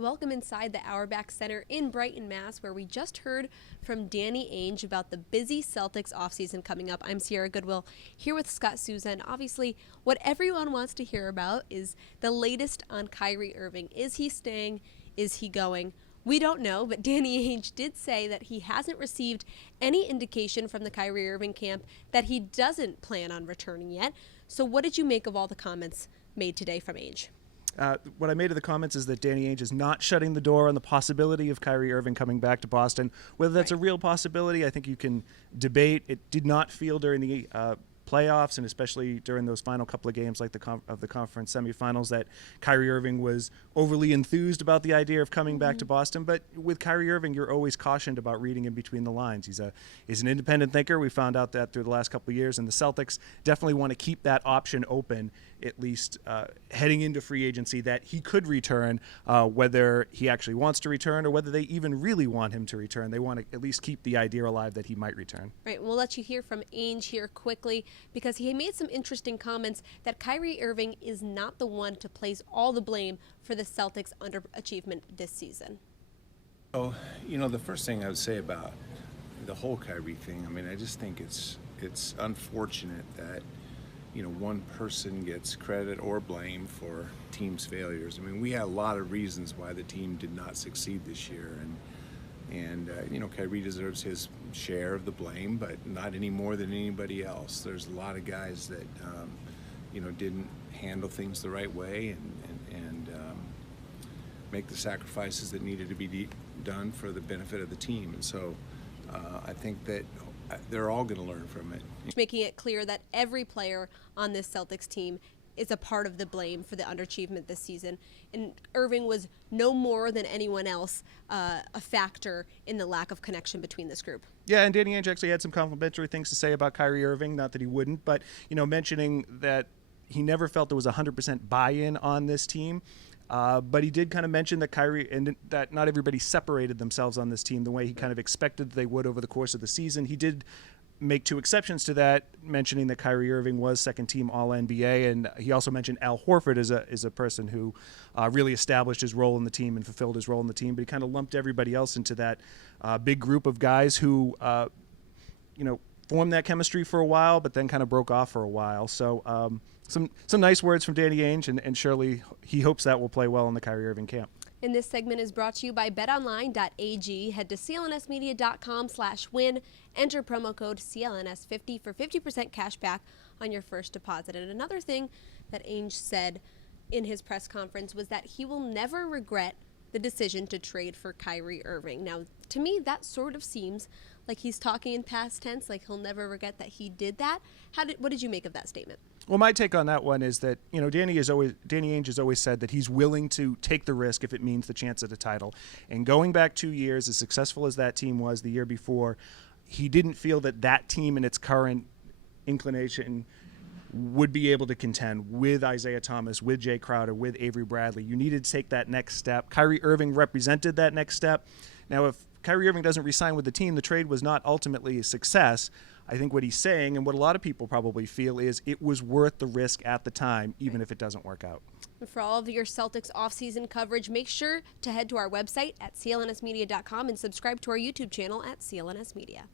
Welcome inside the Auerbach Center in Brighton, Mass, where we just heard from Danny Ainge about the busy Celtics offseason coming up. I'm Sierra Goodwill here with Scott Souza, and obviously what everyone wants to hear about is the latest on Kyrie Irving. Is he staying? Is he going? We don't know, but Danny Ainge did say that he hasn't received any indication from the Kyrie Irving camp that he doesn't plan on returning yet. So what did you make of all the comments made today from Ainge? What I made of the comments is that Danny Ainge is not shutting the door on the possibility of Kyrie Irving coming back to Boston. Whether that's a real possibility, I think you can debate. It did not feel during the playoffs, and especially during those final couple of games like of the conference semifinals, that Kyrie Irving was overly enthused about the idea of coming back to Boston. But with Kyrie Irving, you're always cautioned about reading in between the lines. He's an independent thinker. We found out that through the last couple of years, and the Celtics definitely want to keep that option open, at least heading into free agency, that he could return, whether he actually wants to return or whether they even really want him to return. They want to at least keep the idea alive that he might return. Right, we'll let you hear from Ainge here quickly, because he made some interesting comments that Kyrie Irving is not the one to place all the blame for the Celtics' underachievement this season. Oh, the first thing I would say about the whole Kyrie thing, I just think it's unfortunate that one person gets credit or blame for team's failures. We had a lot of reasons why the team did not succeed this year, and Kyrie deserves his share of the blame, but not any more than anybody else. There's a lot of guys that didn't handle things the right way and make the sacrifices that needed to be done for the benefit of the team. And so I think that they're all going to learn from it. Making it clear that every player on this Celtics team is a part of the blame for the underachievement this season. And Irving was no more than anyone else a factor in the lack of connection between this group. Yeah, and Danny Ainge actually had some complimentary things to say about Kyrie Irving, not that he wouldn't, but mentioning that he never felt there was 100% buy-in on this team. But he did kind of mention that Kyrie and that not everybody separated themselves on this team the way he kind of expected they would over the course of the season. He did make two exceptions to that, mentioning that Kyrie Irving was second-team All-NBA, and he also mentioned Al Horford as a person who really established his role in the team and fulfilled his role in the team. But he kind of lumped everybody else into that big group of guys who, formed that chemistry for a while, but then kind of broke off for a while. So some nice words from Danny Ainge, and surely he hopes that will play well in the Kyrie Irving camp. And this segment is brought to you by betonline.ag. Head to clnsmedia.com/win. Enter promo code CLNS50 for 50% cash back on your first deposit. And another thing that Ainge said in his press conference was that he will never regret the decision to trade for Kyrie Irving. Now, to me, that sort of seems like he's talking in past tense, like he'll never regret that he did that. What did you make of that statement? Well, my take on that one is that, Danny Ainge has always said that he's willing to take the risk if it means the chance at a title. And going back 2 years, as successful as that team was the year before, he didn't feel that team in its current inclination would be able to contend with Isaiah Thomas, with Jay Crowder, with Avery Bradley. You needed to take that next step. Kyrie Irving represented that next step. Now, if Kyrie Irving doesn't re-sign with the team, the trade was not ultimately a success. I think what he's saying, and what a lot of people probably feel, is it was worth the risk at the time, even if it doesn't work out. For all of your Celtics offseason coverage, make sure to head to our website at clnsmedia.com and subscribe to our YouTube channel at CLNS Media.